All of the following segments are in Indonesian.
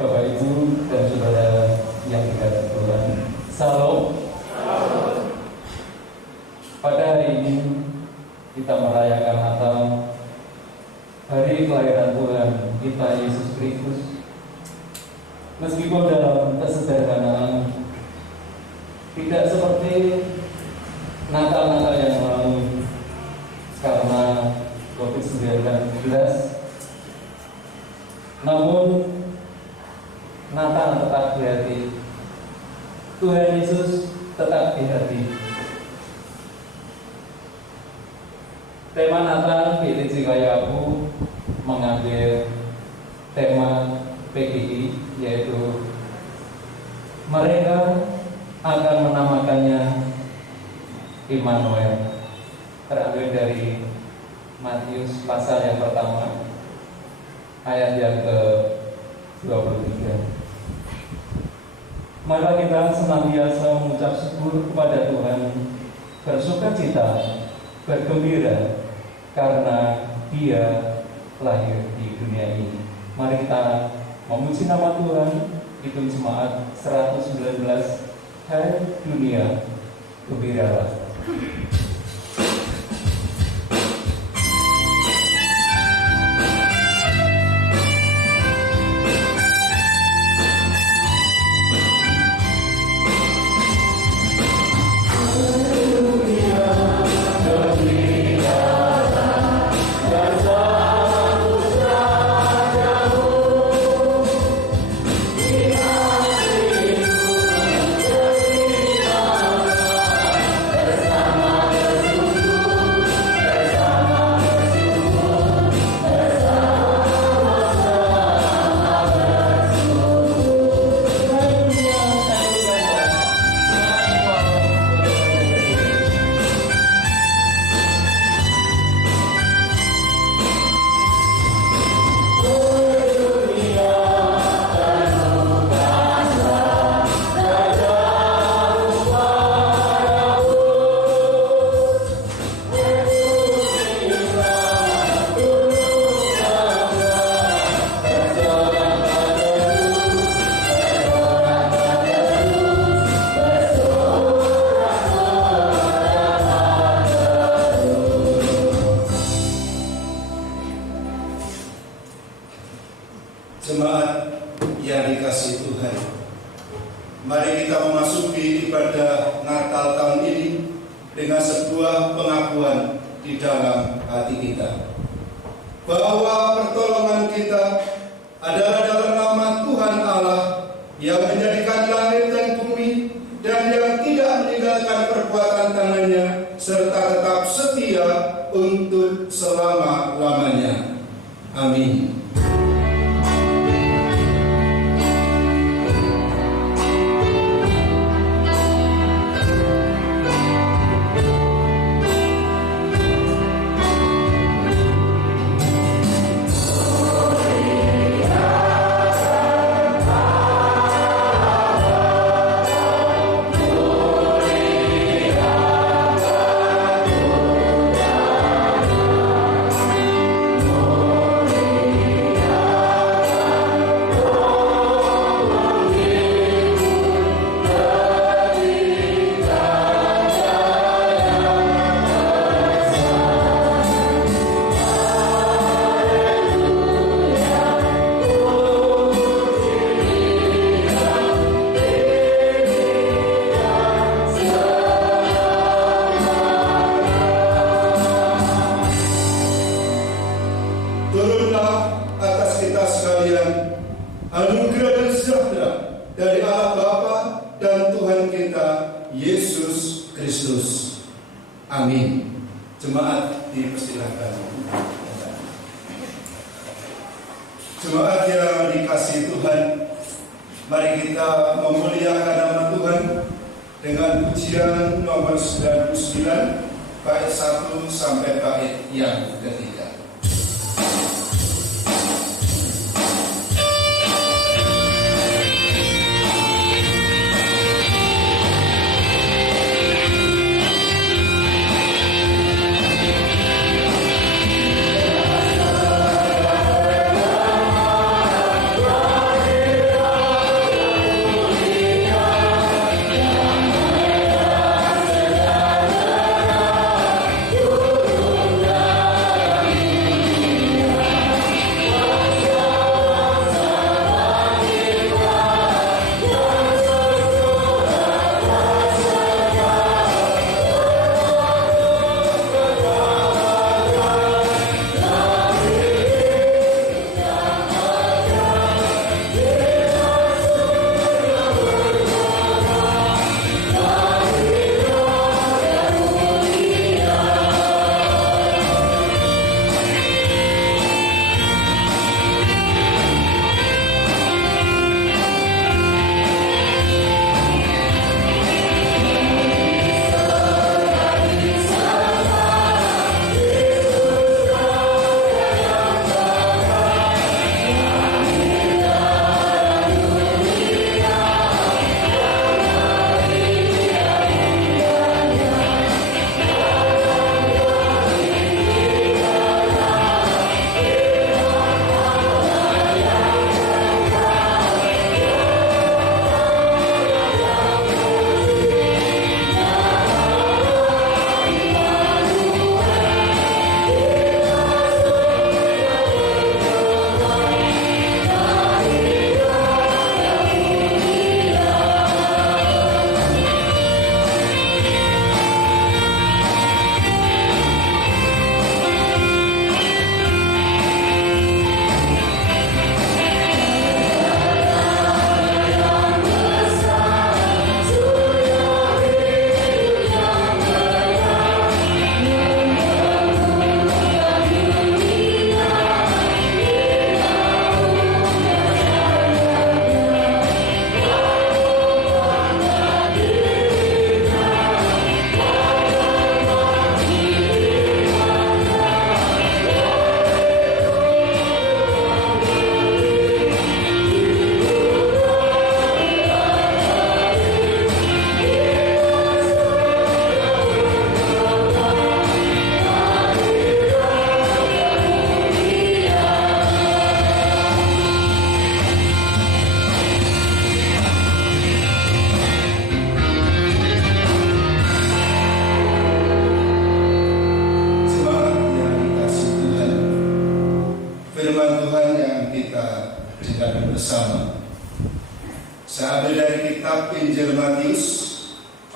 Bapak Ibu dan saudara yang dikasihi Tuhan, Salam. Pada hari ini kita merayakan Natal, hari kelahiran Tuhan kita Yesus Kristus. Meskipun dalam kesederhanaan tidak seperti Natal-Natal yang lalu karena COVID-19, namun Natal tetap di hati. Tuhan Yesus tetap di hati. Tema Natal GTJ Kayabu mengambil tema PGI, yaitu mereka akan menamakannya Immanuel. Terambil dari Matius pasal yang pertama ayat yang ke-23. Maka kita senantiasa mengucap syukur kepada Tuhan, bersukacita, bergembira karena Dia lahir di dunia ini. Mari kita memuji nama Tuhan. Itu Jemaat 119, Hai dunia, gembiralah. Jemaat yang dikasihi Tuhan, mari kita memasuki ibadah Natal tahun ini dengan sebuah pengakuan di dalam hati kita bahwa pertolongan kita adalah dalam nama Tuhan Allah yang menjadikan langit dan bumi dan yang tidak meninggalkan perbuatan tangannya serta tetap setia untuk selama-lamanya. Amin. Turunlah atas kita sekalian anugerah dan sejahtera dari Allah Bapa dan Tuhan kita Yesus Kristus. Amin. Jemaat dipersilakan. Jemaat yang dikasihi Tuhan, mari kita memuliakan nama Tuhan dengan pujian nomor 99 bait 1 sampai bait yang ketiga. Yeah.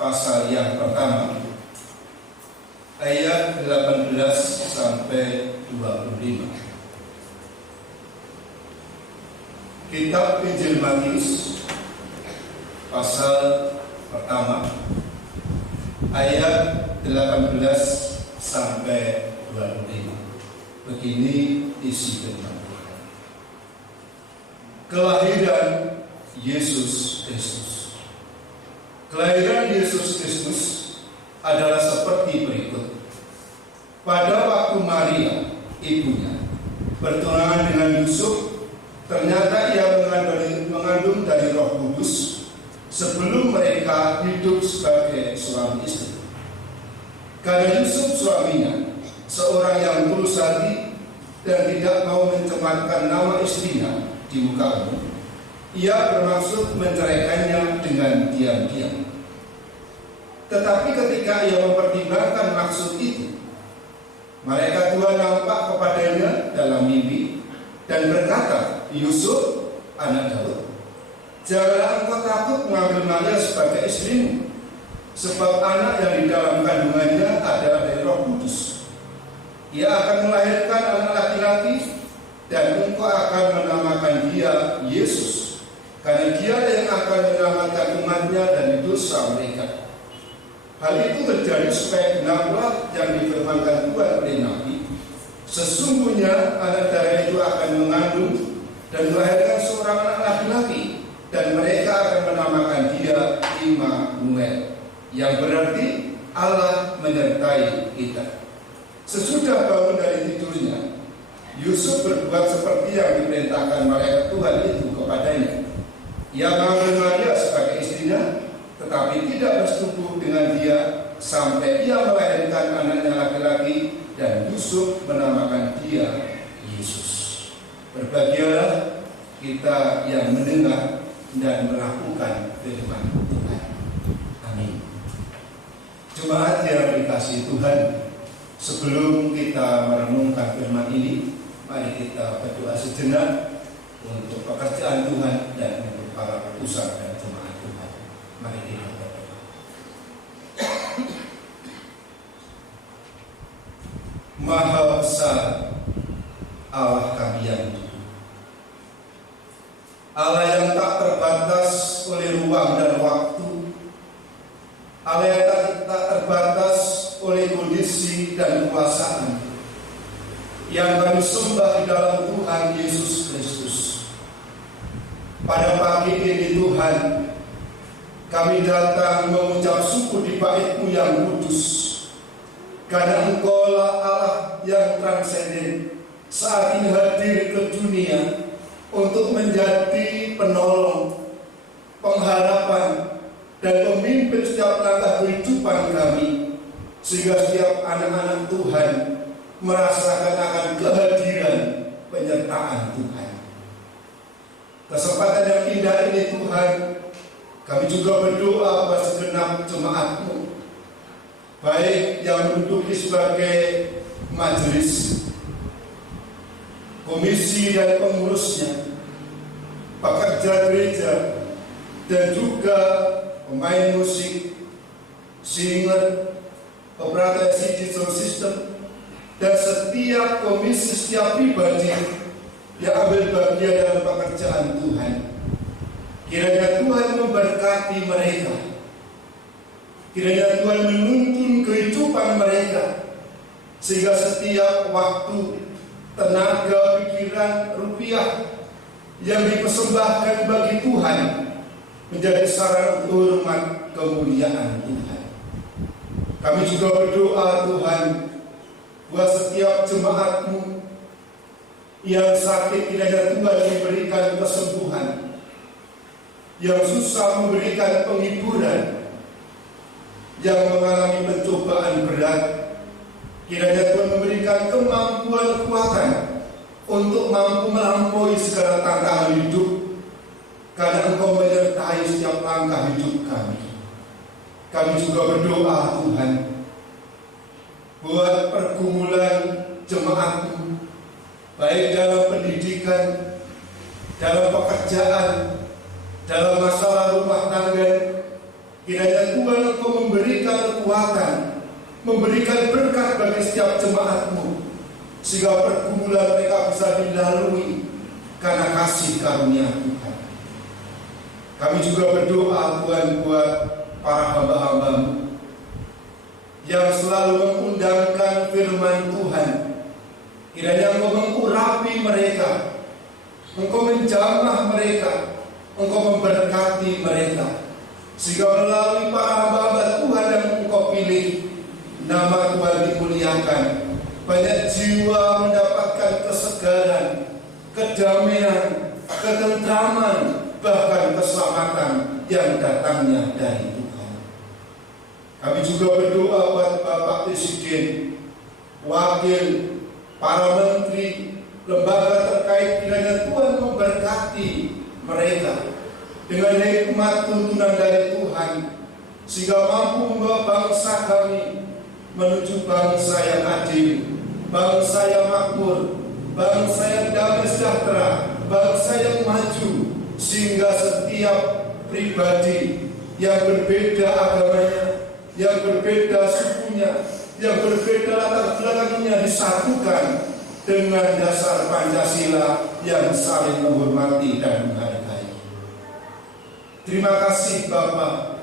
pasal yang pertama ayat 18 sampai 25. Kitab Injil Matius pasal pertama ayat 18 sampai 25. Begini isi firman Tuhan. Kelahiran Yesus Kristus. Kelahiran Yesus Kristus adalah seperti berikut. Pada waktu Maria, ibunya, bertunangan dengan Yusuf, ternyata ia mengandung dari Roh Kudus sebelum mereka hidup sebagai suami istri. Karena Yusuf suaminya seorang yang tulus hati dan tidak mau mencemarkan nama istrinya di muka umum, ia bermaksud menceraikannya dengan diam-diam. Tetapi ketika ia mempertimbangkan maksud itu, malaikat Tuhan nampak kepadanya dalam mimpi dan berkata, Yusuf, anak Daud, janganlah engkau takut mengambil Maria sebagai istrimu, sebab anak yang di dalam kandungannya adalah dari Roh Kudus. Ia akan melahirkan anak laki-laki dan engkau akan menamakan dia Yesus, karena dia yang akan menyelamatkan umatnya dari dosa mereka. Hal itu terjadi supaya genaplah yang difirmankan Tuhan oleh Nabi, sesungguhnya anak darah itu akan mengandung dan melahirkan seorang anak laki-laki, dan mereka akan menamakan dia Immanuel, yang berarti Allah menyertai kita. Sesudah bangun dari tidurnya, Yusuf berbuat seperti yang diperintahkan malaikat Tuhan itu kepadanya. Ia mengambil Maria sebagai istrinya, tetapi tidak bersetubuh dengan dia sampai ia melahirkan anaknya laki-laki, dan Yusuf menamakan dia Yesus. Berbahagialah kita yang mendengar dan melakukan firman Tuhan. Amin. Jemaat yang dikasihi Tuhan, sebelum kita merenungkan firman ini, mari kita berdoa sejenak untuk pekerjaan Tuhan dan untuk para utusan dan jemaat Tuhan. Mari kita berdoa. Maha besar Allah kami yang hidup, Allah yang tak terbatas oleh ruang dan waktu, Allah yang tak terbatas oleh kondisi dan kekuasaan, yang kami sembah di dalam Tuhan Yesus Kristus. Pada pagi ini Tuhan, kami datang mengucap syukur di bait-Mu yang kudus, karena Engkau-lah Allah yang transenden, saat ini hadir ke dunia untuk menjadi penolong, pengharapan, dan pemimpin setiap langkah kehidupan kami, sehingga setiap anak-anak Tuhan merasakan akan kehadiran penyertaan Tuhan. Kesempatan yang indah ini Tuhan, kami juga berdoa buat segenap jemaat-Mu, baik yang menduduki sebagai majelis, komisi dan pengurusnya, pekerja gereja, dan juga pemain musik, singer, operator digital system, dan setiap komisi, setiap pribadi yang ambil bagian dalam pekerjaan Tuhan. Kiranya Tuhan memberkati mereka, kiranya Tuhan menuntun kehidupan mereka, sehingga setiap waktu, tenaga, pikiran, rupiah yang dipersembahkan bagi Tuhan menjadi sarana hormat kemuliaan Tuhan. Kami juga berdoa Tuhan buat setiap jemaat-Mu yang sakit, kiranya Tuhan memberikan kesembuhan, yang susah memberikan penghiburan, yang mengalami pencobaan berat, kiranya Tuhan memberikan kemampuan kekuatan untuk mampu melampaui segala tantangan hidup, karena Engkau menyertai setiap langkah hidup kami. Kami juga berdoa Tuhan buat pergumulan jemaat-Mu, baik dalam pendidikan, dalam pekerjaan, dalam masalah rumah tangga, Kiranya Tuhan Engkau memberikan kekuatan, memberikan berkat bagi setiap jemaat-Mu, sehingga pergumulan mereka bisa dilalui karena kasih karunia Tuhan. Kami juga berdoa Tuhan buat para hamba-hamba-Mu yang selalu mengundangkan firman Tuhan. Kiranya Engkau mengurapi mereka, Engkau menjamah mereka, Engkau memberkati mereka, sehingga melalui para hamba-hamba Tuhan yang Engkau pilih, nama Tuhan dimuliakan. Banyak jiwa mendapatkan kesegaran, kedamaian, ketentraman, bahkan keselamatan yang datangnya dari Tuhan. Kami juga berdoa buat Bapak Presiden, wakil, para menteri, lembaga terkait, kiranya Tuhan memberkati mereka dengan hikmat tuntunan dari Tuhan, sehingga mampu membawa bangsa kami menuju bangsa yang adil, bangsa yang makmur, bangsa yang damai sejahtera, bangsa yang maju, sehingga setiap pribadi yang berbeda agamanya, yang berbeda sukunya, yang berbeda latar belakangnya disatukan dengan dasar Pancasila yang saling menghormati dan menghargai. Terima kasih Bapa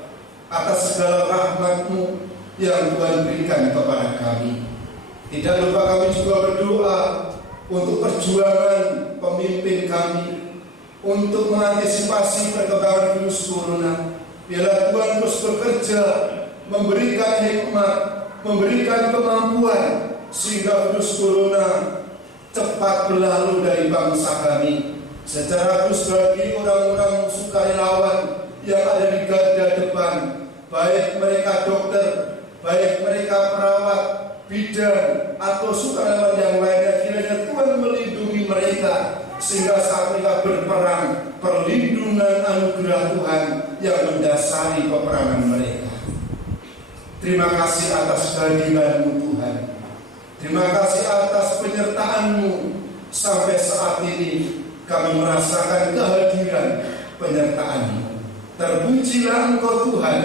atas segala rahmat-Mu yang Tuhan berikan kepada kami. Tidak lupa kami juga berdoa untuk perjuangan pemimpin kami, untuk mengantisipasi perkembangan virus corona. Biarlah Tuhan terus bekerja, memberikan hikmat, memberikan kemampuan, sehingga virus corona cepat berlalu dari bangsa kami. Secara khusus bagi orang-orang sukarelawan yang ada di garda depan, baik mereka dokter, baik mereka perawat, bidan, atau sukarelawan yang lainnya, kiranya Tuhan melindungi mereka, sehingga saat mereka berperang, perlindungan anugerah Tuhan yang mendasari peperangan mereka. Terima kasih atas kehadiran-Mu Tuhan. Terima kasih atas penyertaan-Mu. Sampai saat ini kami merasakan kehadiran penyertaan-Mu. Terpujilah Engkau Tuhan,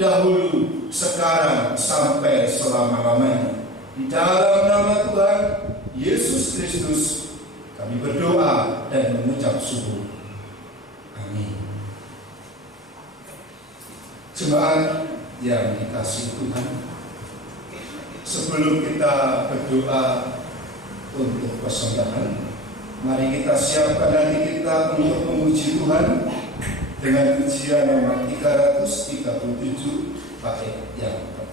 dahulu, sekarang, sampai selama-lamanya. Di dalam nama Tuhan Yesus Kristus kami berdoa dan mengucap syukur. Amin. Jemaat yang dikasihi Tuhan, sebelum kita berdoa untuk persembahan, mari kita siapkan hati kita untuk memuji Tuhan dengan pujian nomor 337 bait yang pertama.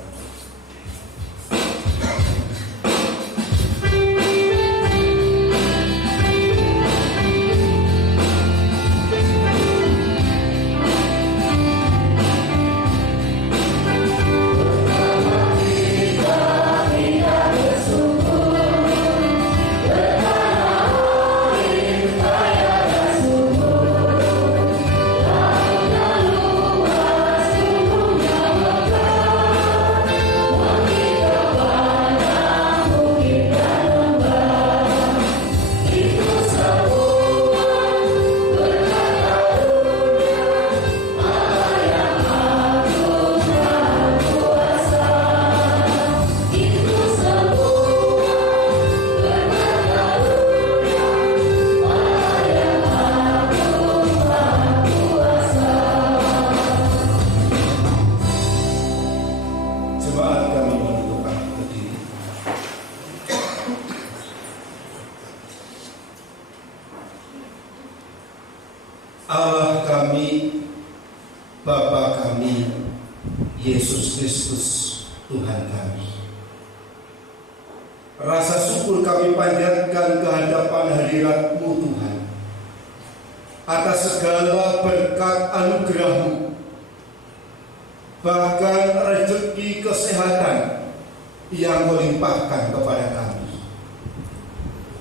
Allah kami, Bapa kami, Yesus Kristus, Tuhan kami. Rasa syukur kami panjatkan ke hadapan hadirat-Mu Tuhan, atas segala berkat anugerah-Mu, bahkan rezeki kesehatan yang melimpahkan kepada kami.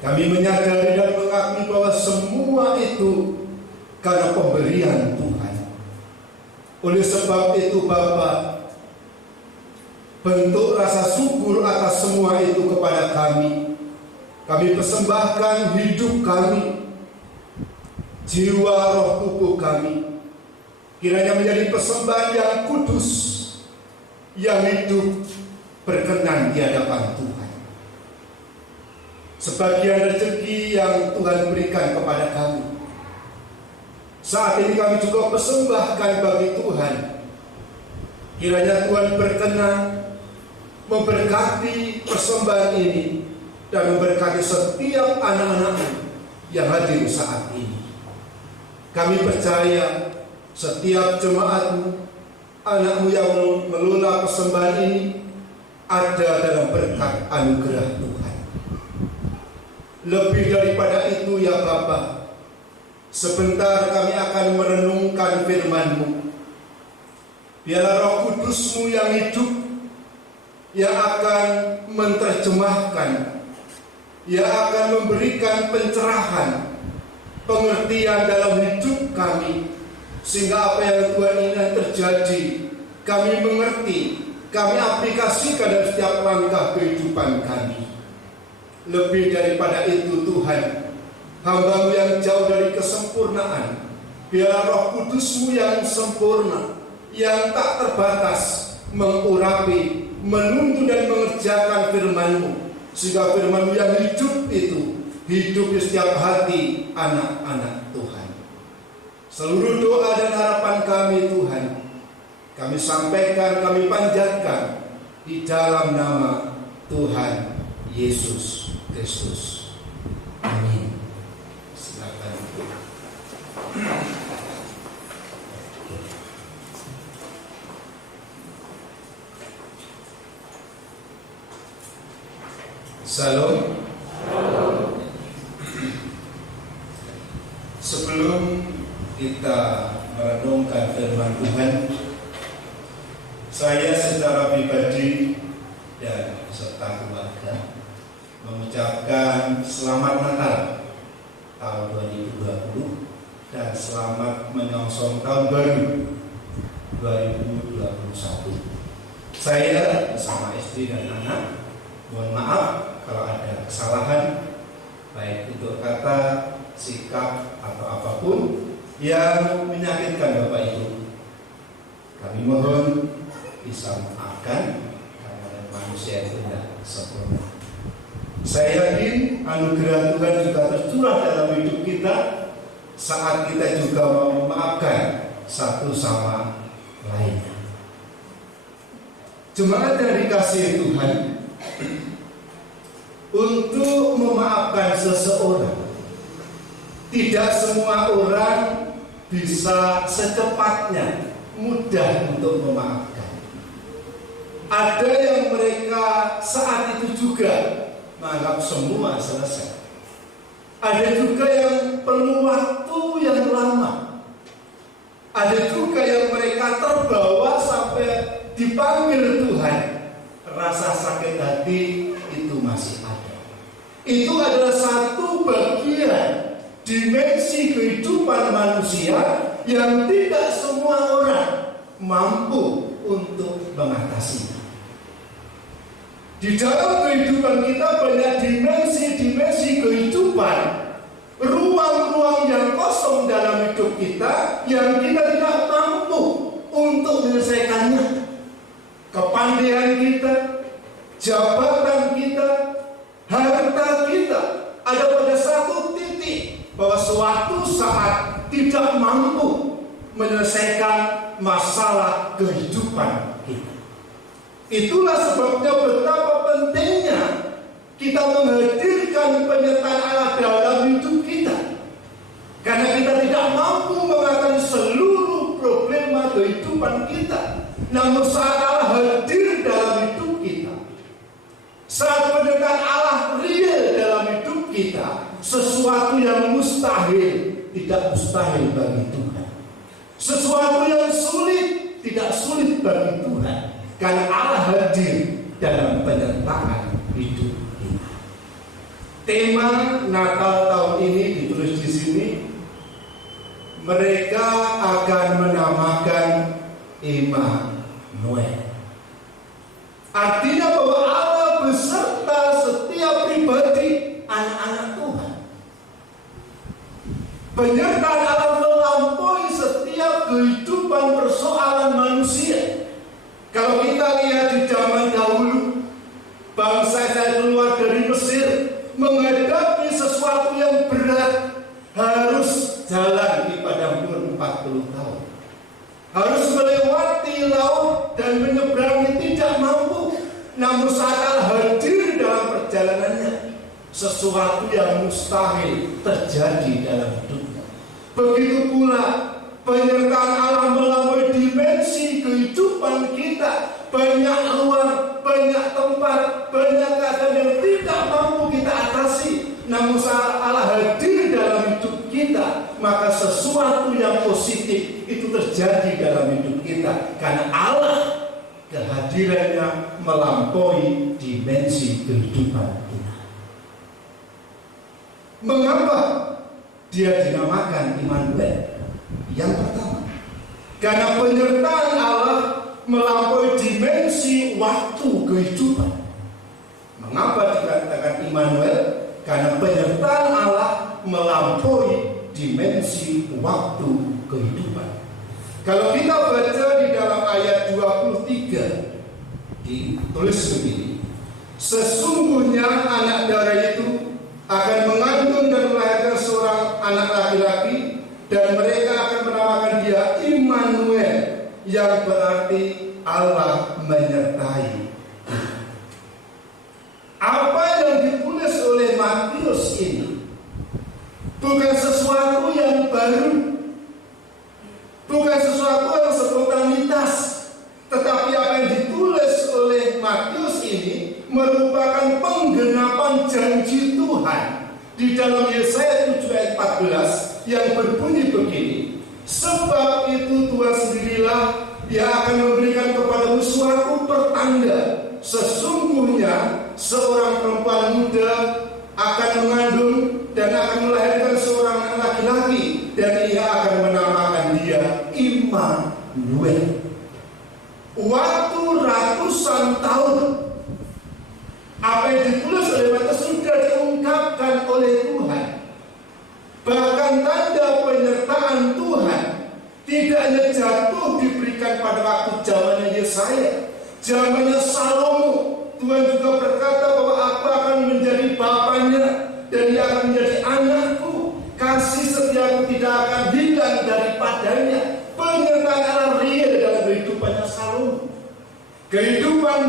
Kami menyadari dan mengakui bahwa semua itu karena pemberian Tuhan. Oleh sebab itu Bapa, bentuk rasa syukur atas semua itu kepada kami. Kami persembahkan hidup kami, jiwa roh tubuh kami, kiranya menjadi persembahan yang kudus, yang hidup, berkenan di hadapan Tuhan. Sebagian rezeki yang Tuhan berikan kepada kami, saat ini kami juga persembahkan bagi Tuhan. Kiranya Tuhan berkenan memberkati persembahan ini dan memberkati setiap anak-anak-Mu yang hadir saat ini. Kami percaya setiap jemaat-Mu, anak-Mu yang mengelola persembahan ini ada dalam berkat anugerah Tuhan. Lebih daripada itu ya Bapa, sebentar kami akan merenungkan firman-Mu. Biarlah Roh Kudus-Mu yang hidup, yang akan menerjemahkan, yang akan memberikan pencerahan, pengertian dalam hidup kami, sehingga apa yang Tuhan ingin terjadi, kami mengerti, kami aplikasikan dalam setiap langkah kehidupan kami. Lebih daripada itu Tuhan, hamba-Mu yang jauh dari kesempurnaan, biarlah Roh Kudus-Mu yang sempurna, yang tak terbatas, mengurapi, menuntun dan mengerjakan firman-Mu, sehingga firman-Mu yang hidup itu hidup di setiap hati anak-anak Tuhan. Seluruh doa dan harapan kami Tuhan, kami sampaikan, kami panjatkan di dalam nama Tuhan Yesus Kristus. Amin. Silakan. Salam. Sebelum kita merenungkan firman Tuhan, saya secara pribadi dan beserta keluarga mengucapkan selamat Natal tahun 2020 dan selamat menyongsong tahun baru 2021. Saya bersama istri dan anak mohon maaf kalau ada kesalahan, baik untuk kata, sikap, atau apapun yang menyakitkan Bapak Ibu. Kami mohon bisa maafkan, karena manusia itu tidak sempurna. Saya yakin anugerah Tuhan juga tercurah dalam hidup kita saat kita juga mau memaafkan satu sama lainnya. Jemaat yang dikasihi Tuhan, untuk memaafkan seseorang, tidak semua orang bisa secepatnya mudah untuk memaafkan. Ada yang mereka saat itu juga menganggap semua selesai. Ada juga yang perlu waktu yang lama. Ada juga yang mereka terbawa sampai dipanggil Tuhan. Rasa sakit hati itu masih ada. Itu adalah satu bagian dimensi kehidupan manusia yang tidak semua orang mampu untuk mengatasinya. Di dalam kehidupan kita banyak dimensi-dimensi kehidupan, ruang-ruang yang kosong dalam hidup kita yang kita tidak mampu untuk menyelesaikannya. Kepandaian kita, jabatan kita, harta kita ada pada satu titik bahwa suatu saat tidak mampu menyelesaikan masalah kehidupan kita. Itulah sebabnya betapa pentingnya kita menghadirkan penyertaan Allah dalam hidup kita. Karena kita tidak mampu mengatasi seluruh problema kehidupan kita. Namun saat Allah hadir dalam hidup kita, saat penyertaan Allah real dalam hidup kita, sesuatu yang mustahil tidak mustahil bagi Tuhan. Sesuatu yang sulit tidak sulit bagi Tuhan. Karena Allah hadir dalam penyertaan hidup kita. Tema Natal tahun ini ditulis di sini. Mereka akan menamakan Immanuel. Artinya bahwa Allah beserta setiap pribadi anak-anak Tuhan. Penyertaan Allah melampaui setiap kehidupan lihat di zaman dahulu, bangsa Israel keluar dari Mesir menghadapi sesuatu yang berat, harus jalan di padang gurun 40 tahun, harus melewati laut dan menyeberangi, tidak mampu. Namun saat Allah hadir dalam perjalanannya, sesuatu yang mustahil terjadi dalam hidupnya. Begitu pula penyertaan Allah melampaui dimensi kehidupan kita. Banyak ruang, banyak tempat, banyak keadaan yang tidak mampu kita atasi. Namun saat Allah hadir dalam hidup kita, maka sesuatu yang positif itu terjadi dalam hidup kita. Karena Allah kehadirannya melampaui dimensi kehidupan kita. Mengapa dia dinamakan Immanuel? Yang pertama, karena penyertaan Allah melampaui dimensi waktu kehidupan. Mengapa dikatakan Immanuel? Karena penyertaan Allah melampaui dimensi waktu kehidupan. Kalau kita baca di dalam ayat 23, ditulis begini: sesungguhnya anak darah itu akan mengandung dan melahirkan seorang anak laki-laki, dan mereka akan menamakan dia Immanuel, yang berarti Allah menyertai. Apa yang ditulis oleh Matius ini bukan sesuatu yang baru, bukan sesuatu yang spontanitas, tetapi apa yang ditulis oleh Matius ini merupakan penggenapan janji Tuhan di dalam Yesaya 7 ayat 14 yang berbunyi begini: sebab itu Tuhan sendirilah yang akan memberikan kepadamu suatu pertanda, sesungguhnya seorang perempuan muda akan mengandung dan akan melahirkan seorang anak laki-laki, dan ia akan menamakan dia Immanuel. Waktu ratusan tahun, apa yang ditulis oleh Matius sudah diungkapkan oleh Tuhan. Bahkan tanda penyertaan Tuhan tidak hanya jatuh diberikan pada waktu zamannya Yesaya, zamannya Salomo. Tuhan juga berkata bahwa aku akan menjadi bapaknya dan dia akan menjadi anakku. Kasih setiaku tidak akan hilang daripadanya. Penyertaan Allah real dalam kehidupannya Salomo. Kehidupan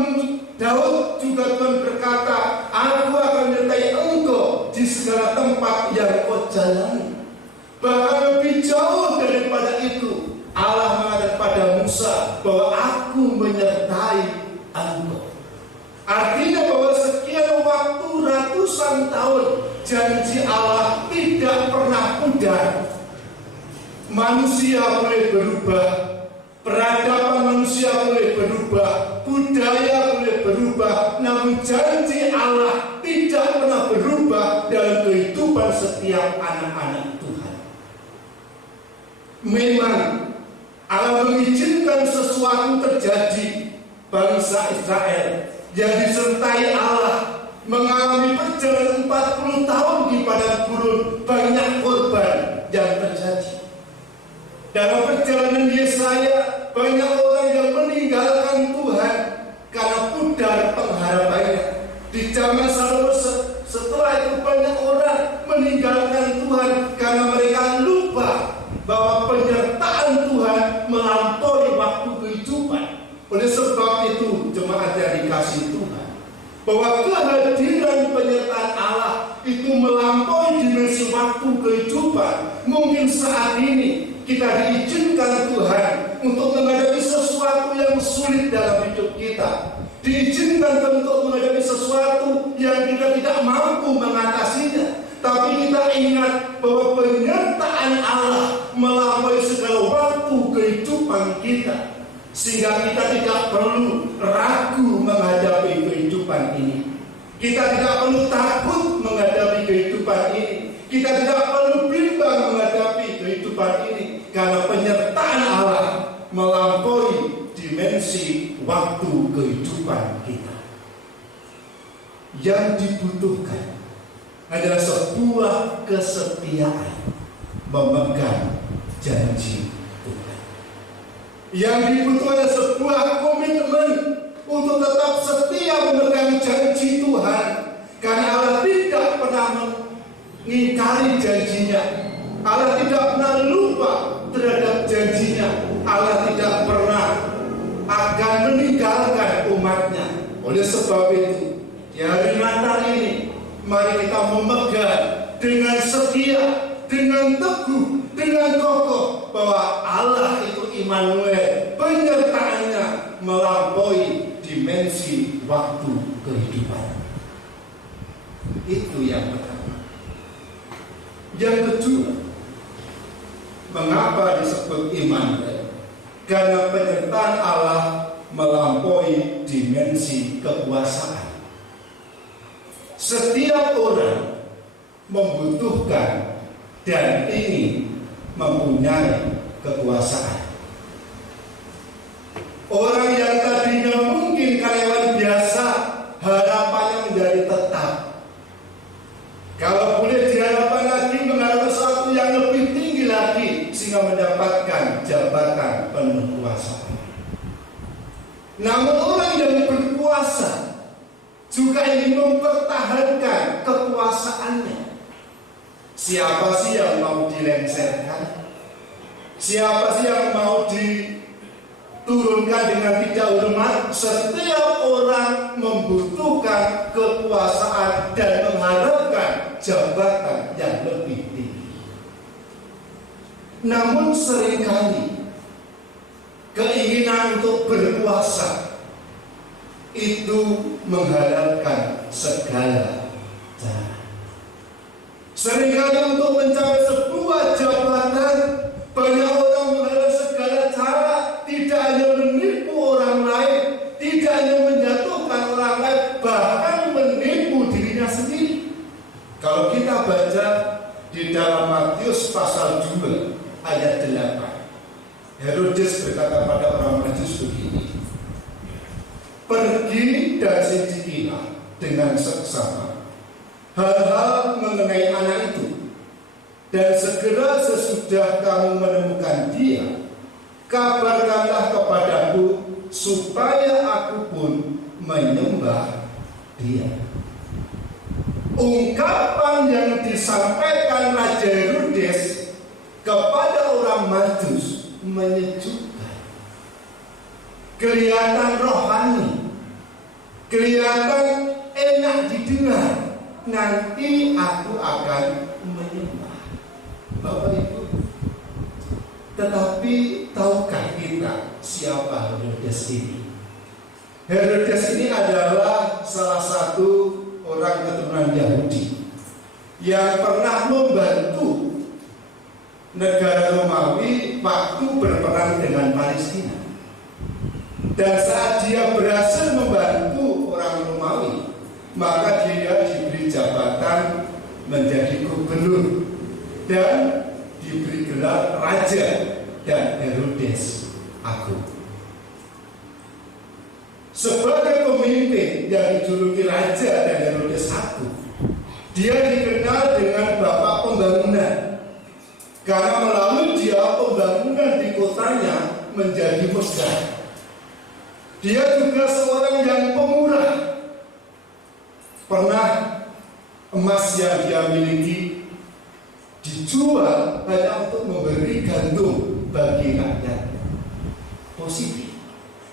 Daud juga Tuhan berkata, aku akan menyertai engkau di segala tempat yang kau jalani. Bahkan lebih jauh daripada itu, Allah mengatakan pada Musa bahwa aku menyertai engkau. Artinya bahwa sekian waktu ratusan tahun janji Allah tidak pernah pudar. Manusia boleh berubah, peradaban manusia boleh berubah, budaya boleh berubah, namun janji Allah tidak pernah berubah dalam kehidupan setiap anak-anak Tuhan. Memang Allah mengizinkan sesuatu terjadi. Bangsa Israel yang disertai Allah mengalami perjalanan 40 tahun di padang gurun, banyak korban yang terjadi. Dalam perjalanan Yesaya, banyak orang yang meninggalkan Tuhan karena pudar pengharapannya. Di zaman Salomo setelah itu banyak orang meninggalkan Tuhan karena mereka lupa bahwa penyertaan Tuhan melampaui waktu kehidupan. Oleh sebab itu, jemaat yang dikasihi Tuhan, bahwa kehadiran penyertaan Allah itu melampaui dimensi waktu kehidupan. Mungkin saat ini kita diizinkan Tuhan untuk menghadapi sesuatu yang sulit dalam hidup kita, diizinkan untuk menghadapi sesuatu yang kita tidak mampu mengatasinya. Tapi kita ingat bahwa penyertaan Allah melampaui segala waktu kehidupan kita, sehingga kita tidak perlu ragu menghadapi kehidupan ini. Kita tidak perlu takut menghadapi kehidupan ini. Kita tidak perlu bimbang menghadapi kehidupan ini, karena penyertaan Allah melampaui dimensi waktu kehidupan kita. Yang dibutuhkan adalah sebuah kesetiaan memegang janji Tuhan. Yang dibutuhkan adalah sebuah komitmen setia memegang janji Tuhan, karena Allah tidak pernah mengingkari janjinya. Allah tidak pernah lupa terhadap janjinya. Allah tidak pernah akan meninggalkan umatnya. Oleh sebab itu, di hari Natal ini, mari kita memegang dengan setia, dengan teguh, dengan kokoh bahwa Allah itu Immanuel, penyertaannya melampaui dimensi waktu kehidupan. Itu yang pertama. Yang kedua, mengapa disebut Immanuel? Karena penyertaan Allah melampaui dimensi kekuasaan. Setiap orang membutuhkan dan ingin mempunyai kekuasaan. Orang yang tadinya mungkin karyawan biasa, harapannya menjadi tetap. Kalau boleh diharapkan lagi mengharapkan sesuatu yang lebih tinggi lagi, sehingga mendapatkan jabatan penuh kuasa. Namun orang yang berkuasa juga ingin mempertahankan kekuasaannya. Siapa sih yang mau dilengsarkan? Siapa sih yang mau diturunkan dengan tidak hormat? Setiap orang membutuhkan kekuasaan dan mengharapkan jabatan yang lebih tinggi. Namun seringkali keinginan untuk berkuasa itu mengharapkan segala cara. Seringkali untuk mencapai sebuah jabatan, banyak orang mengharapkan segala cara, tidak hanya menipu orang lain, tidak hanya menjatuhkan orang lain, bahkan menipu dirinya sendiri. Kalau kita baca di dalam Matius pasal 2 ayat 8, Herodes berkata pada orang Majus begini, "Pergi dan selidikilah dengan seksama hal-hal mengenai anak itu, dan segera sesudah kamu menemukan dia, kabarkanlah kepadaku supaya aku pun menyembah dia." Ungkapan yang disampaikan Raja Herodes kepada orang Majus menyejukkan. Kelihatan rohani, kelihatan enak didengar. Nanti aku akan menyembah Bapak Ibu. Tetapi tahukah kita siapa Herodes ini? Herodes ini adalah salah satu orang keturunan Yahudi yang pernah membantu negara Romawi waktu berperang dengan Palestina. Dan saat dia berhasil membantu orang Romawi, maka dia diberi jabatan menjadi gubernur dan diberi gelar raja dan Herodes Agung. Sebagai pemimpin yang dijuluki raja dan Herodes Agung, dia dikenal dengan bapak pembangunan, karena melalui dia pembangunan di kotanya menjadi megah. Dia juga seorang yang pemurah. Pernah emas yang dia miliki dijual hanya untuk memberi gandum bagi rakyat. Positif.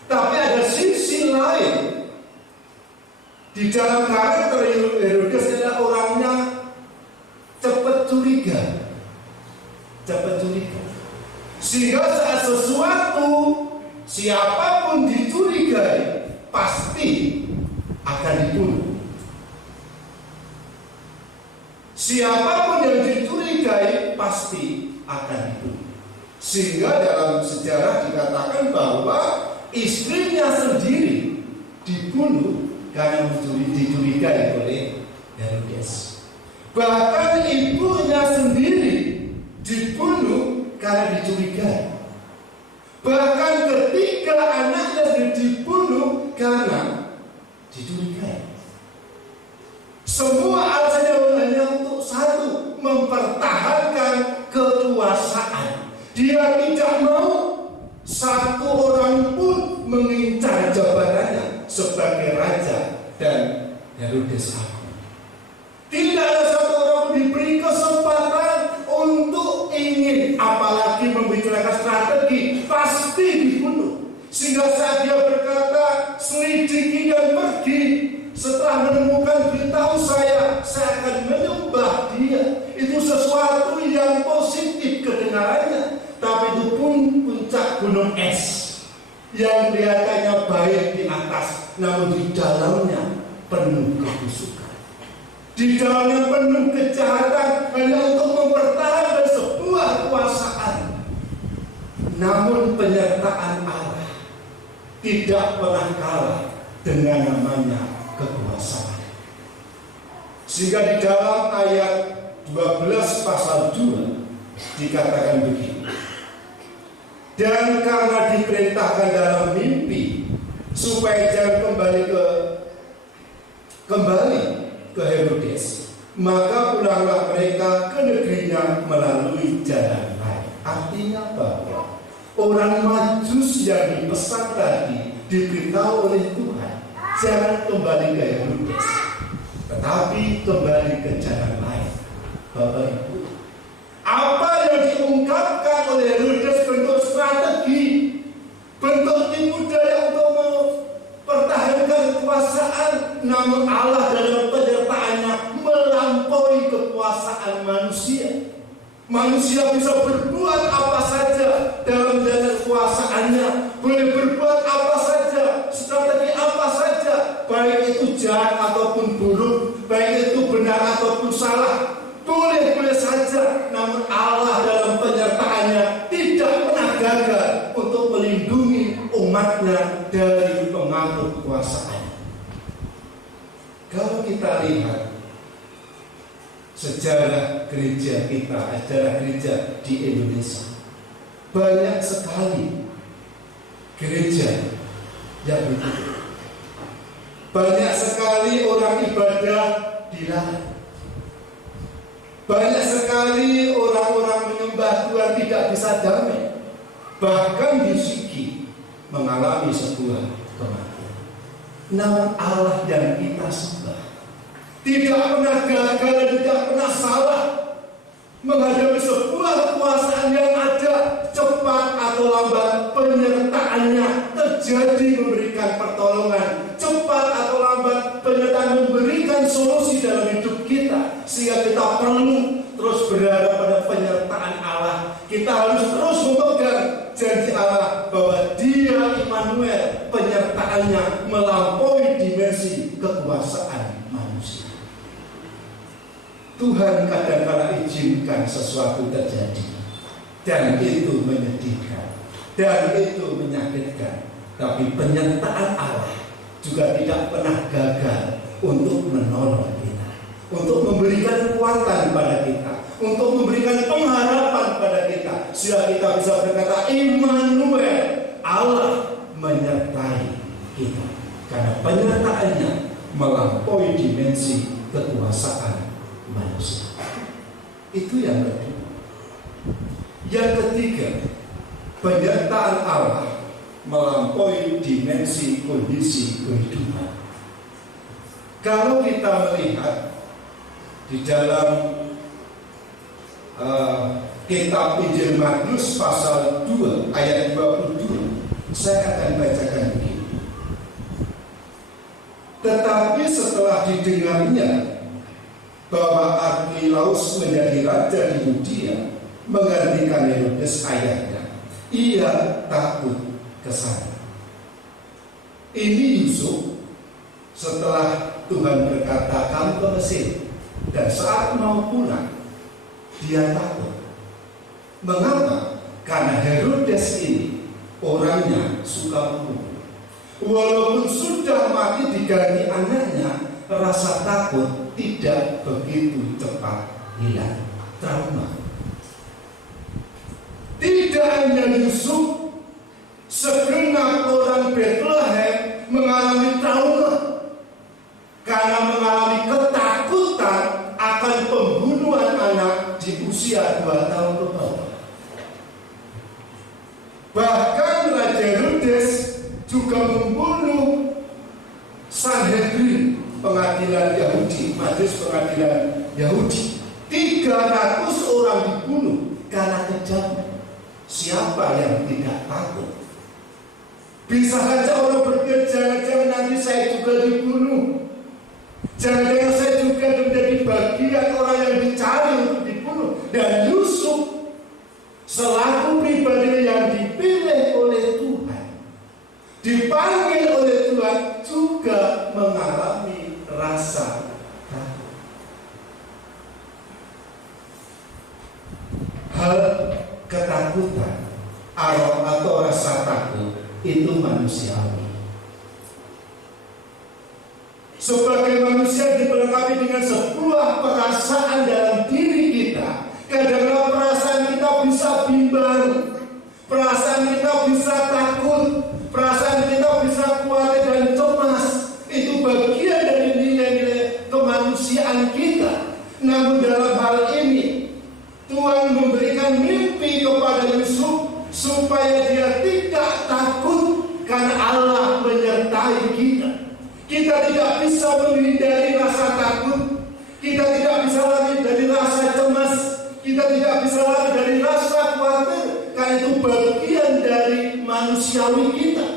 Tapi ada sisi lain. Di dalam karakter Herodes adalah orangnya cepat curiga. Sehingga saat sesuatu, siapapun dicurigai pasti akan dibunuh. Siapapun yang dicurigai pasti akan dibunuh. Sehingga dalam sejarah dikatakan bahwa istrinya sendiri dibunuh karena dicurigai oleh Herodes. Bahkan ibunya sendiri dibunuh karena dicurigai. Bahkan ketiga anaknya dibunuh karena dicurigai. Semua alasannya hanya untuk satu, mempertahankan kekuasaan. Dia tidak mau satu orang pun mengincar jabatannya sebagai raja Herodes aku. Tidak ada satu orang pun diberi kesempatan untuk ingin, apalagi membicarakan strategi, pasti dibunuh. Sehingga saat dia berkata, selidiki dan pergi, setelah menemukan beritahu saya akan menyembah dia. Itu sesuatu yang positif kedengarannya. Tapi itu pun puncak gunung es yang kelihatannya baik di atas, namun di dalamnya penuh kebusukan. Di dalamnya penuh kejahatan hanya untuk mempertahankan sebuah kekuasaan. Namun penyertaan Allah tidak pernah kalah dengan namanya kekuasaan. Sehingga di dalam ayat 12 pasal 2 dikatakan begini. Dan karena diperintahkan dalam mimpi supaya jangan kembali ke Herodes, maka pulanglah mereka ke negerinya melalui jalan lain. Artinya bahwa orang Majus yang dipesan tadi diberitahu oleh Tuhan jangan kembali ke Herodes, tetapi kembali ke jalan lain. Bapak Ibu, apa yang diungkapkan oleh Herodes bentuk strategi, bentuk tipu daya untuk mempertahankan kekuasaan, namun Allah dalam penyertaannya melampaui kekuasaan manusia. Manusia bisa berbuat apa saja dalam jalan kekuasaannya, boleh berbuat apa saja, strategi apa saja, baik itu jahat ataupun buruk, baik itu benar ataupun salah, boleh saja. Namun Allah dalam penyertaannya tidak pernah gagal untuk melindungi umatnya dari pengaruh kekuasaan. Kalau kita lihat sejarah gereja kita, sejarah gereja di Indonesia, banyak sekali gereja yang begitu. Banyak sekali orang ibadah dilarang. Banyak sekali orang-orang menyembah Tuhan tidak bisa damai. Bahkan di Sigi mengalami sebuah kematian. Namun Allah yang kita sembah tidak pernah gagal dan tidak pernah salah menghadapi sebuah kekuasaan yang ada, cepat atau lambat penyertaannya terjadi memberikan pertolongan, cepat atau lambat penyertaan memberikan solusi dalam hidup kita, sehingga kita perlu terus berharap pada penyertaan Allah. Kita harus terus memegang janji Allah bahwa Dia Immanuel, penyertaannya melampaui dimensi kekuasaan manusia. Tuhan kadang-kala izinkan sesuatu terjadi, dan itu menyedihkan, dan itu menyakitkan. Tapi penyertaan Allah juga tidak pernah gagal untuk menolong kita, untuk memberikan kekuatan pada kita, untuk memberikan pengharapan pada kita, sehingga kita bisa berkata, Immanuel, Allah menyertai kita, karena penyertaannya melampaui dimensi kekuasaan manusia. Itu yang kedua. Yang ketiga, penyertaan Allah melampaui dimensi kondisi kehidupan. Kalau kita melihat di dalam kitab Injil Matius pasal 2 ayat 22, saya akan bacakan begini. Tetapi setelah didengarnya bahwa Archelaus menjadi raja di Yudea menggantikan Herodes ayahnya, ia takut ke sana. Ini Yusuf setelah Tuhan berkata kamu ke Mesir, dan saat mau pulang dia takut. Mengapa? Karena Herodes ini orangnya suka membunuh. Walaupun sudah mati diganti anaknya, rasa takut tidak begitu cepat hilang. Trauma. Tidak hanya Yusuf, segenap orang Bethlehem mengalami trauma karena mengalami ketakutan akan pembunuhan anak di usia 2 tahun ke bawah. Bahkan Raja Herodes juga membunuh Sanhedrin, pengadilan Yahudi, majelis pengadilan Yahudi. 300 orang dibunuh karena kejamnya. Siapa yang tidak takut? Bisa saja orang berpikir, jangan-jangan nanti saya juga dibunuh, jangan-jangan saya juga menjadi bagian orang yang dicari untuk dibunuh. Dan Yusuf selaku pribadi yang dipilih oleh Tuhan, dipanggil oleh Tuhan, juga mengalami rasa takut. Hal ketakutan atau rasa takut itu manusiawi. Sebagai manusia diperlengkapi dengan sebuah perasaan dalam diri kita. Kadang-kadang perasaan kita bisa bimbang, perasaan kita bisa takut, perasaan kita bisa khawatir dan cemas. Itu bagian dari nilai-nilai kemanusiaan kita. Namun dalam hal ini Tuhan memberikan mimpi kepada Yusuf supaya dia tidak takut karena Allah menyertai kita. Kita tidak bisa menghindari rasa takut, kita tidak bisa lari dari rasa cemas, kita tidak bisa lari dari rasa khawatir, karena itu bagian dari manusiawi kita.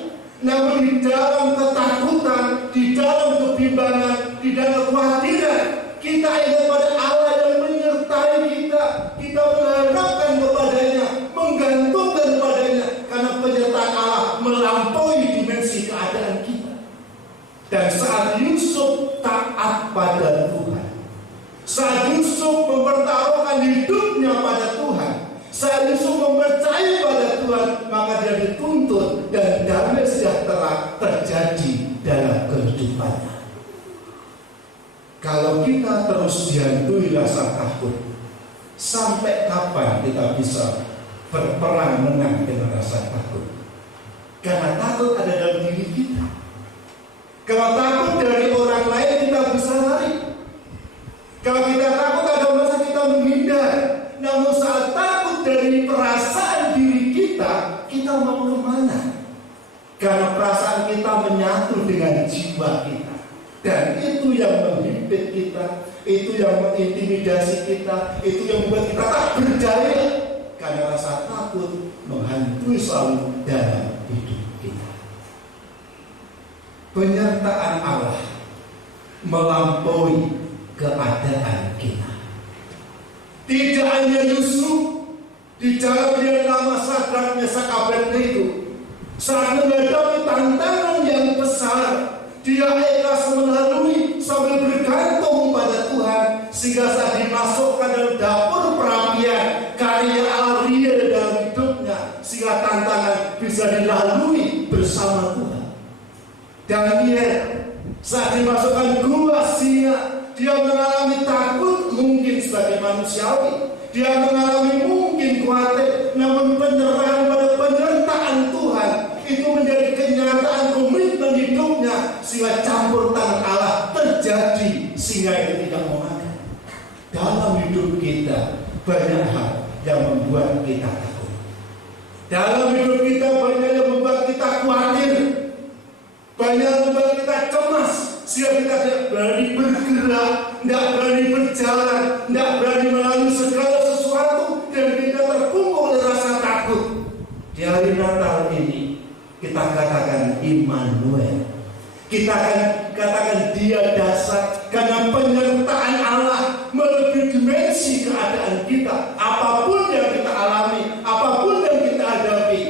Namun di dalam ketakutan, di dalam kebimbangan, di dalam kekhawatiran, kita ingat pada Allah yang menyertai kita. Kita mengharapkan kepadanya, menggantungkan padanya, karena penyertaan Allah melampaui dimensi keadaan kita. Dan saat Yusuf taat pada Tuhan, saat Yusuf mempertaruhkan hidupnya pada Tuhan, saat Yusuf mempercayai pada Tuhan, maka dia dituntut dan damai sejahtera terjadi dalam kehidupannya. Kalau kita terus dihantui rasa takut, sampai kapan kita bisa berperang menang dengan rasa takut? Karena takut ada dalam diri kita. Kalau takut dari orang lain, kita bisa lari. Kalau kita takut ada masa kita menghindar. Namun saat takut dari perasaan diri kita, kita mau kemana? Karena perasaan kita menyatu dengan jiwa kita. Dan itu yang menghimpit kita, itu yang mengintimidasi kita, itu yang membuat kita tak berdaya. Karena rasa takut menghantui selalu dalam hidup kita. Penyertaan Allah melampaui keadaan kita. Tidak hanya Yusuf, di dalam dia nama Sadrak, Mesak, Abednego, saat menghadapi tantangan yang besar, dia ikhlas melalui sambil bergantung pada Tuhan, sehingga saat dimasukkan dalam dapur perapian, karya Ariel dalam hidupnya, sehingga tantangan bisa dilalui bersama Tuhan. Daniel saat dimasukkan gua singa, dia mengalami takut mungkin sebagai manusiawi, dia mengalami mungkin khawatir, namun penyerahan pada penyertaan Tuhan itu menjadi kenyataan komitmen hidupnya, sehingga campur tangan Allah terjadi, sehingga itu tidak memakan. Dalam hidup kita banyak hal yang membuat kita takut. Dalam hidup kita banyak yang membuat kita khawatir, banyak yang membuat kita cemas, sehingga kita tidak berani bergerak, tidak berani berjalan, tidak berani melalui segala sesuatu, dan kita terpukul oleh rasa takut. Di hari Natal ini kita katakan Immanuel, kita akan katakan Dia dasar, karena penyertaan Allah melebihi dimensi keadaan kita. Apapun yang kita alami, apapun yang kita hadapi,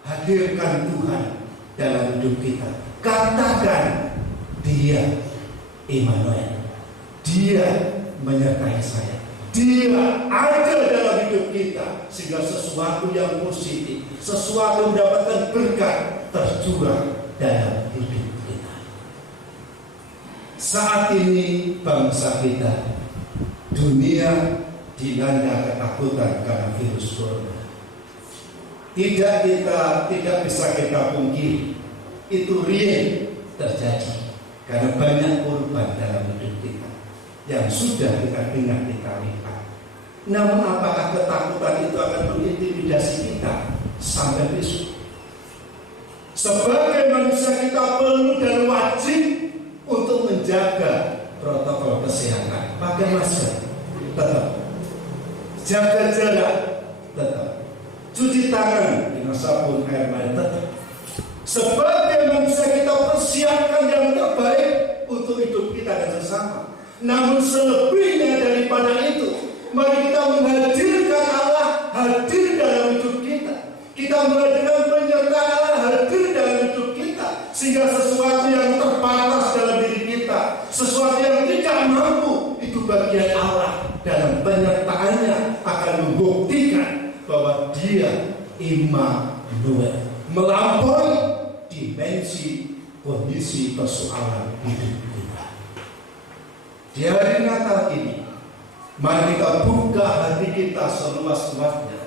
hadirkan Tuhan dalam hidup kita. Katakan Dia Immanuel, Dia menyertai saya, Dia ada dalam hidup kita, sehingga sesuatu yang positif, sesuatu yang mendapatkan berkat tercurah dalam hidup kita. Saat ini bangsa kita, dunia dilanda ketakutan karena virus corona. Tidak bisa kita pungkiri, itu real terjadi karena banyak korban dalam hidup kita yang sudah kita dengar, kita lihat. Namun apakah ketakutan itu akan mengintimidasi kita sampai besok? Sebagai manusia kita perlu dan wajib untuk menjaga kesehatan, pakai masker, tetap. Jaga jarak, tetap. Cuci tangan dengan sabun air mani, tetap. Sebagai manusia kita persiapkan yang terbaik untuk hidup kita dan sesama. Namun selebihnya daripada itu, mari kita menghadirkan Allah hadir dalam hidup kita. Kita menghadirkan penyertaan Allah hadir dalam hidup kita, sehingga sesuatu yang terbatas dalam diri kita, sesuatu yang tidak mampu, itu bagian Allah dalam penyertaannya akan membuktikan bahwa Dia Immanuel, melampaui dimensi kondisi persoalan hidup kita. Di hari Natal ini, mari kita buka hati kita seluas-luasnya.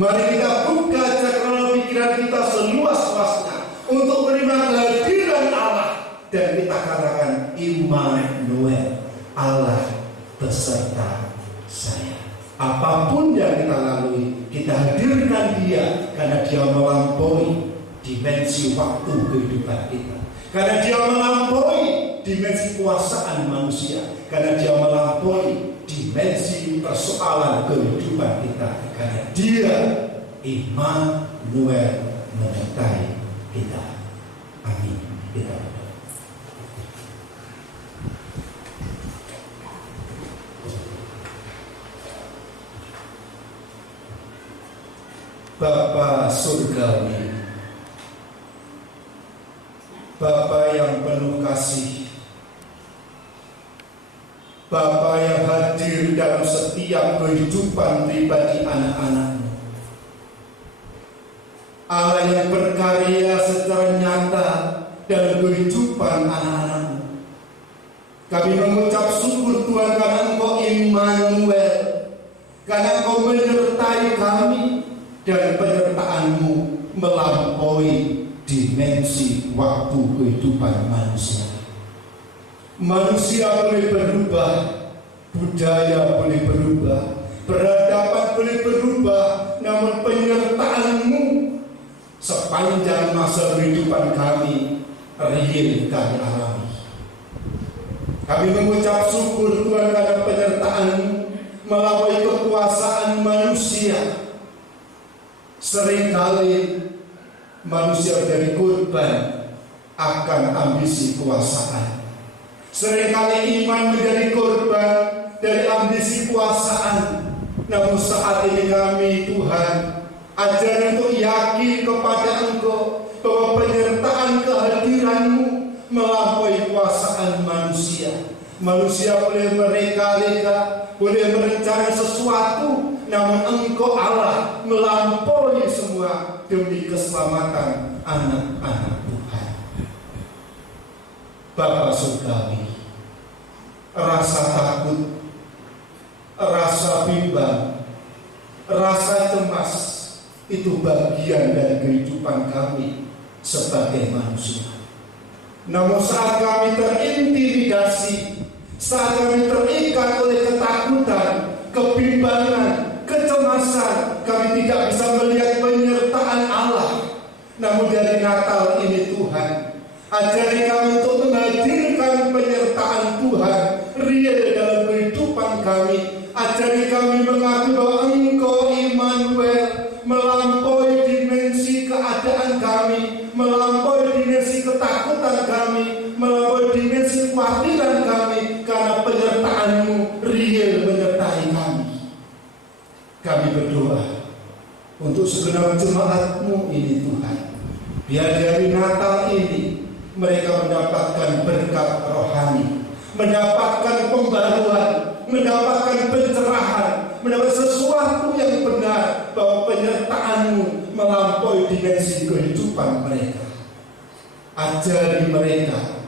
Mari kita buka cakrawala pikiran kita seluas-luasnya untuk menerima kehadiran Allah, dan kita katakan Immanuel, Allah beserta saya. Apapun yang kita lalui, kita hadirkan Dia, karena Dia melampaui dimensi waktu kehidupan kita, karena Dia melampaui dimensi kuasaan manusia, karena Dia melampaui dimensi persoalan kehidupan kita, karena Dia Immanuel menyertai kita. Amin. Kita berdoa. Bapa surgawi, Bapa yang penuh kasih, Bapa yang hadir dalam setiap kehidupan pribadi anak-anak-Mu, Allah yang berkarya secara nyata dalam kehidupan anak-anak-Mu. Kami mengucap syukur Tuhan karena Engkau Immanuel, karena Engkau menyertai kami, dan penyertaan-Mu melampaui dimensi waktu kehidupan manusia. Manusia boleh berubah, budaya boleh berubah, peradaban boleh berubah, namun penyertaan-Mu sepanjang masa kehidupan kami real kami alami. Kami mengucap syukur Tuhan karena penyertaan-Mu melampaui kekuasaan manusia. Seringkali manusia menjadi korban akan ambisi kekuasaan. Seringkali iman menjadi korban dari ambisi kekuasaan. Namun saat ini kami Tuhan, ajar untuk yakin kepada Engkau bahwa penyertaan kehadiran-Mu melampaui kekuasaan manusia. Manusia boleh mereka-reka, boleh merencana sesuatu, namun Engkau Allah melampaui semua demi keselamatan anak-anak Tuhan. Bapa surgawi, rasa takut, rasa bimbang, rasa cemas itu bagian dari kehidupan kami sebagai manusia. Namun saat kami terintimidasi, saat kami terikat oleh ketakutan, kebimbangan, kecemasan, kami tidak bisa melihat penyertaan Allah. Namun dari Natal ini Tuhan, ajari kami untuk menghadirkan penyertaan Tuhan real dalam kehidupan kami. Ajari kami mengakui bahwa Engkau Immanuel melampaui dimensi keadaan kami, melampaui dimensi ketakutan kami, melampaui dimensi kekhawatiran kami, karena penyertaan-Mu real menyertai kami. Kami berdoa untuk segenap jemaat-Mu ini Tuhan, biar dari Natal ini mereka mendapatkan berkat rohani, mendapatkan pembaruan, mendapatkan pencerahan, mendapat sesuatu yang benar, bahwa penyertaan-Mu melampaui dimensi kehidupan mereka. Ajari mereka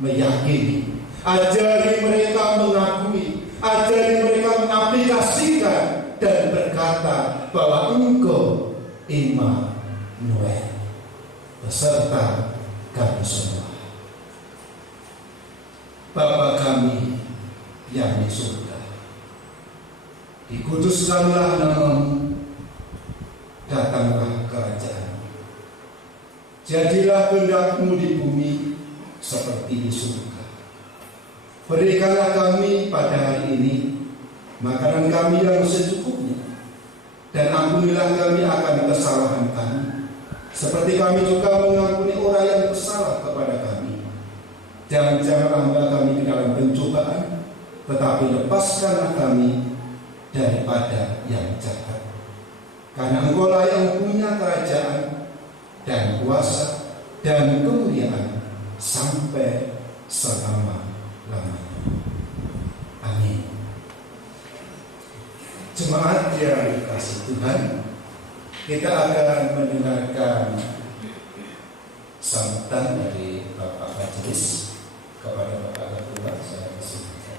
meyakini, ajari mereka mengakui, ajari mereka mengaplikasikan dan berkata bahwa Engkau Immanuel beserta kami semua. Bapa kami yang di surga, dikuduskanlah nama-Mu, datanglah kerajaan-Mu, jadilah kehendak-Mu di bumi seperti di surga. Berikanlah kami pada hari ini makanan kami yang secukupnya, dan ampunilah kami akan kesalahan kami, seperti kami juga mengampuni orang yang bersalah kepada kami. Dan janganlah hamba kami ke dalam pencobaan, tetapi lepaskanlah kami daripada yang jahat. Karena Engkau-lah yang punya kerajaan dan kuasa dan kemuliaan sampai selama-lamanya. Amin. Jemaat yang dikasihi Tuhan, kita akan mendengarkan sambutan dari Bapak Majelis kepada Bapak Ketua. Saya persilakan.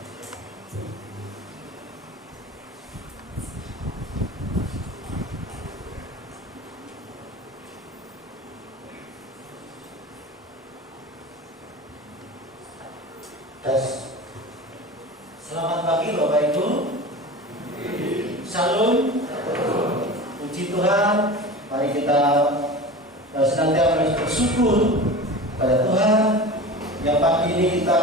Selamat pagi Bapak Ibu. Salam. Puji Tuhan. Mari kita senantiasa bersyukur pada Tuhan yang pagi ini kita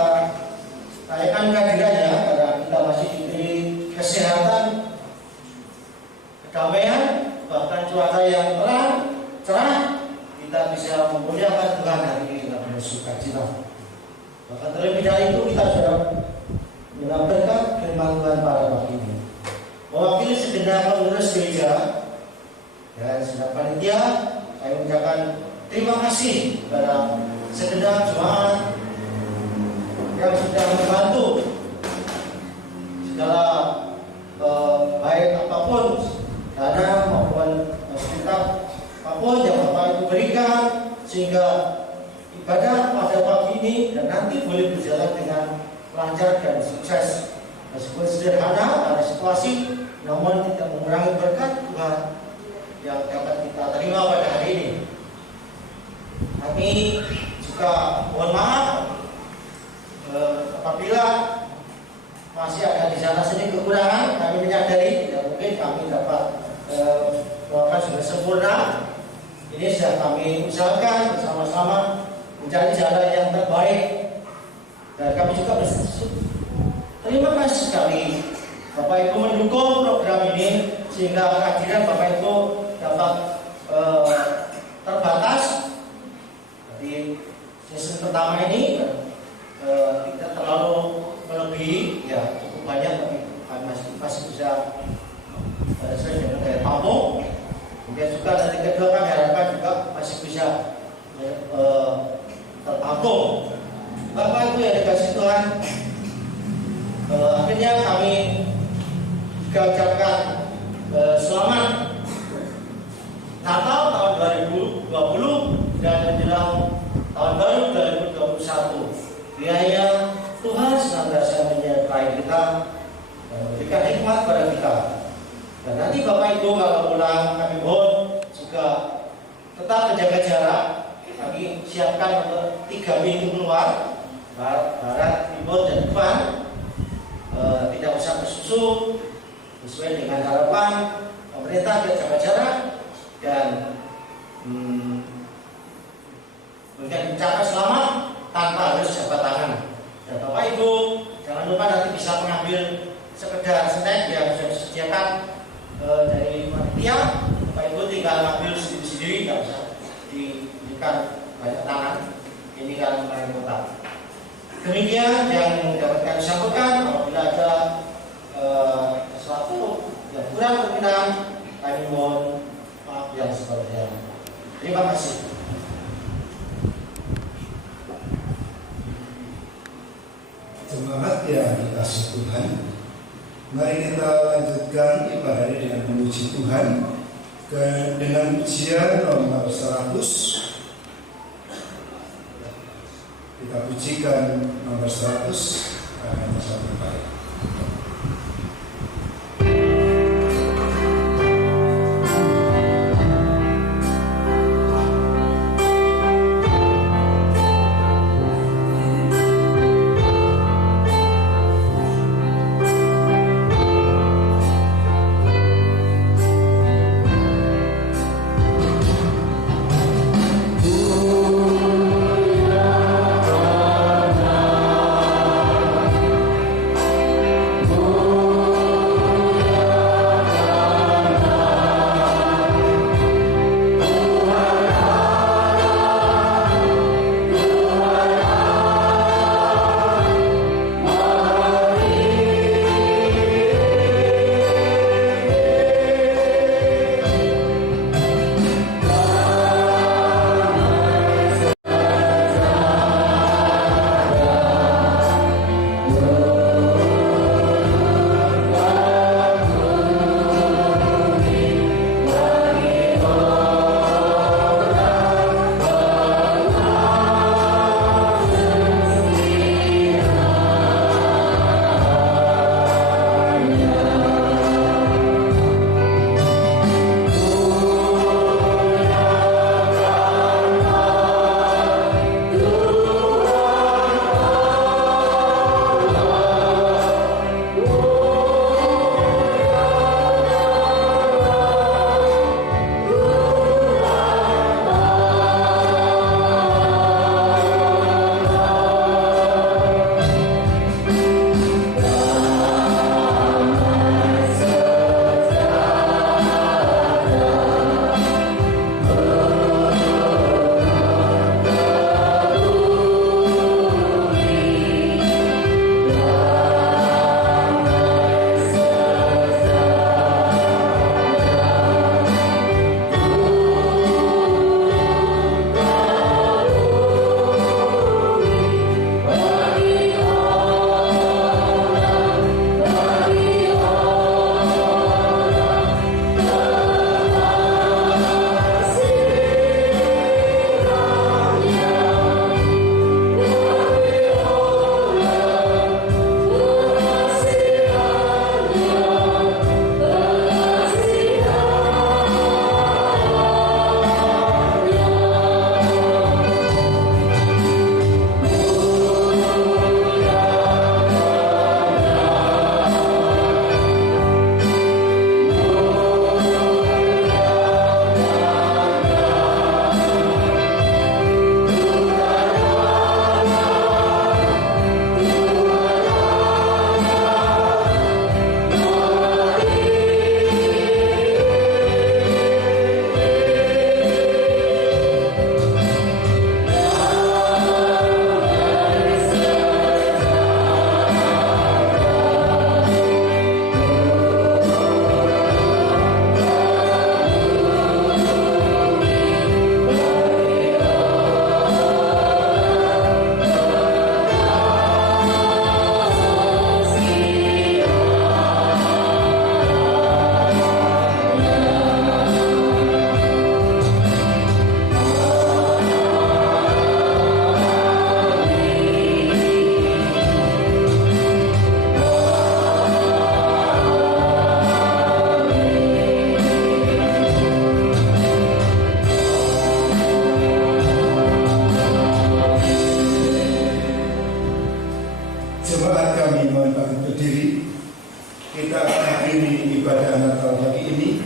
rayakan kehadirannya, karena kita masih diberi kesehatan, kedamaian, bahkan cuaca yang terang, cerah. Kita bisa memuliakan Tuhan hari ini dengan bersukacita. Bahkan terlebih dari itu kita sudah menyampaikan firman Tuhan pada pagi ini. Mewakili segenap pengurus gereja dan segenap panitia, saya mengucapkan terima kasih kepada segenap jemaat yang sudah membantu segala baik apapun, dana maupun fasilitas apapun yang Bapak Ibu berikan, sehingga ibadah pada pagi ini dan nanti boleh berjalan dengan lancar dan sukses. Meskipun sederhana karena situasi, namun tidak mengurangi berkat Tuhan yang dapat kita terima pada hari ini. Kami juga mohon maaf apabila masih ada di sana sini kekurangan. Kami menyadari tidak mungkin kami dapat melakukan sudah sempurna. Ini sudah kami usahakan bersama-sama mencari jalan yang terbaik, dan kami juga terima kasih sekali Bapak Ibu mendukung program ini, sehingga kehadiran Bapak Ibu dapat terbatas. Di season pertama ini tidak terlalu melebihi, ya cukup banyak, tapi masih bisa sesuai dengan daya tampung. Kemudian juga nanti kedua kami harapkan juga masih bisa tertampung. Bapak Ibu yang dikasihi Tuhan, akhirnya kami ucapkan selamat Natal tahun 2020 dan menjelang tahun baru 2021. Kiranya Tuhan senantiasa menyertai kita dan memberikan hikmat pada kita. Dan nanti Bapak Ibu kalau pulang, kami mohon juga tetap menjaga jarak. Kami siapkan untuk 3 pintu keluar, barat, timur, dan depan. Tidak usah bersusu, sesuai dengan harapan pemerintah, jaga jarak, dan mungkin mencapai selamat tanpa harus jabat tangan. Dan Bapak Ibu jangan lupa nanti bisa mengambil sekedar snack yang sudah disediakan dari panitia. Bapak Ibu tinggal ambil sendiri-sendiri, tidak usah diberikan banyak tangan. Ini kan paling utama. Demikian yang dapat kami sampaikan. Apabila ada sesuatu yang kurang berkenan, kami mohon maaf yang sebelumnya. Terima kasih. Jemaat yang dikasihi Tuhan, mari kita lanjutkan ibadah ini dengan memuji Tuhan dengan pujian nomor 100. Kita pujikan nomor 100 karena satu baik. Ku Jemaat kami mohon bangkit berdiri. Kita akan akhiri ibadah Natal pagi ini,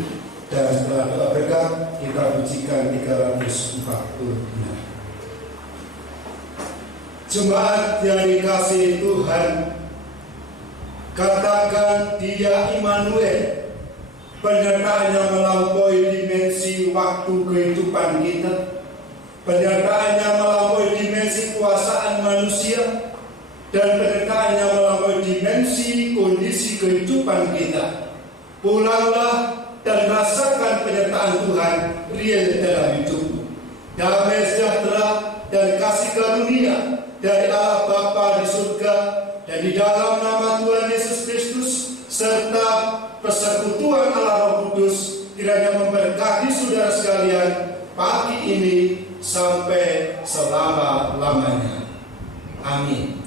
dan setelah doa berkat kita pujikan 346. Jemaat yang dikasihi Tuhan, katakan Dia Immanuel, penyertaan yang melampaui dimensi waktu kehidupan kita, penyertaan yang melampaui dimensi kuasaan manusia, dan penyertaan yang melampaui dimensi kondisi kehidupan kita. Pulanglah dan rasakan penyertaan Tuhan real dalam hidupmu. Damai sejahtera dan kasih karunia dari Allah Bapa di surga dan di dalam nama Tuhan Yesus Kristus serta persekutuan Allah Roh Kudus kiranya memberkati saudara sekalian pagi ini sampai selama-lamanya. Amin.